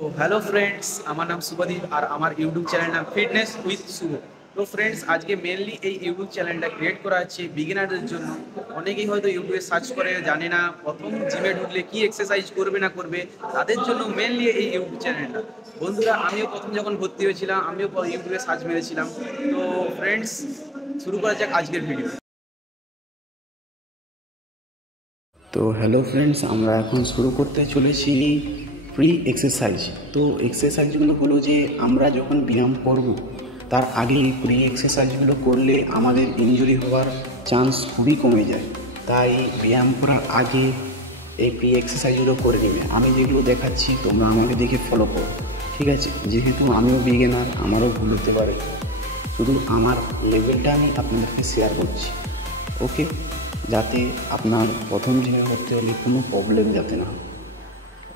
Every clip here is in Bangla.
তো হ্যালো ফ্রেন্ডস, আমার নাম শুভদীপ আর আমার ইউটিউব চ্যানেল নাম ফিটনেস উইথ শুভ। তো ফ্রেন্ডস, আজকে মেনলি এই ইউটিউব চ্যানেলটা ক্রিয়েট করা হচ্ছে বিগিনারদের জন্য। অনেকেই হয়তো ইউটিউবে সার্চ করে জানে না প্রথম জিমে ঢুকলে কি এক্সারসাইজ করবে না করবে, তাদের জন্য মেনলি এই ইউটিউব চ্যানেলটা। বন্ধুরা, আমিও প্রথম যখন ভর্তি হয়েছিলাম আমিও ইউটিউবে সার্চ মেরেছিলাম। তো ফ্রেন্ডস, শুরু করা যাক আজকের ভিডিও। তো হ্যালো ফ্রেন্ডস, আমরা এখন শুরু করতে চলেছি ফ্রি এক্সারসাইজ। তো এক্সারসাইজগুলো হলো যে আমরা যখন ব্যায়াম করব তার আগে ফ্রি এক্সারসাইজগুলো করলে আমাদের ইনজুরি হওয়ার চান্স খুবই কমে যায়। তাই ব্যায়াম করার আগে এই ফ্রি এক্সারসাইজগুলো করে নেবে। আমি যেগুলো দেখাচ্ছি তোমরা আমাকে দেখে ফলো করো, ঠিক আছে? যেহেতু আমিও বিগিনার, আমারও ভুল হতে পারে, শুধু আমার লেভেলটা আমি আপনাদেরকে শেয়ার করছি, ওকে? যাতে আপনার প্রথম জিমে ভর্তি হলে কোনো প্রবলেম যাতে না হয়।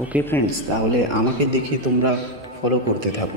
ওকে ফ্রেন্ডস, তাহলে আমাকে দেখে তোমরা ফলো করতে থাকো।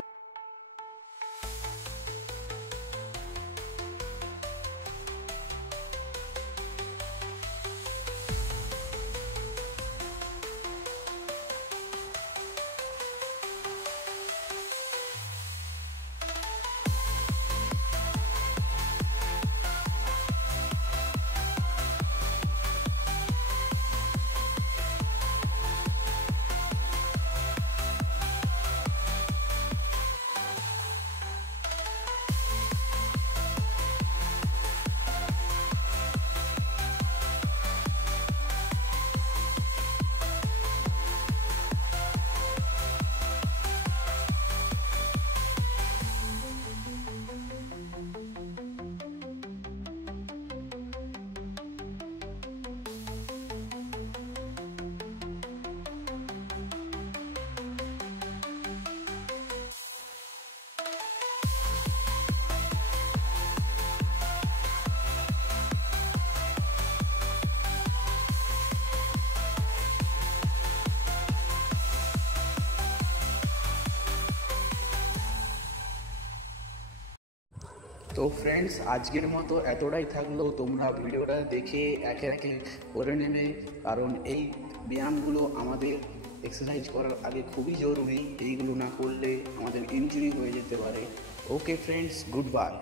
তো ফ্রেন্ডস, আজকের মতো এতটাই থাকলো। তোমরা ভিডিওটা দেখে একে একে করে নেবে, কারণ এই ব্যায়ামগুলো আমাদের এক্সারসাইজ করার আগে খুবই জরুরি। এইগুলো না করলে আমাদের ইনজুরি হয়ে যেতে পারে। Okay friends, good bye.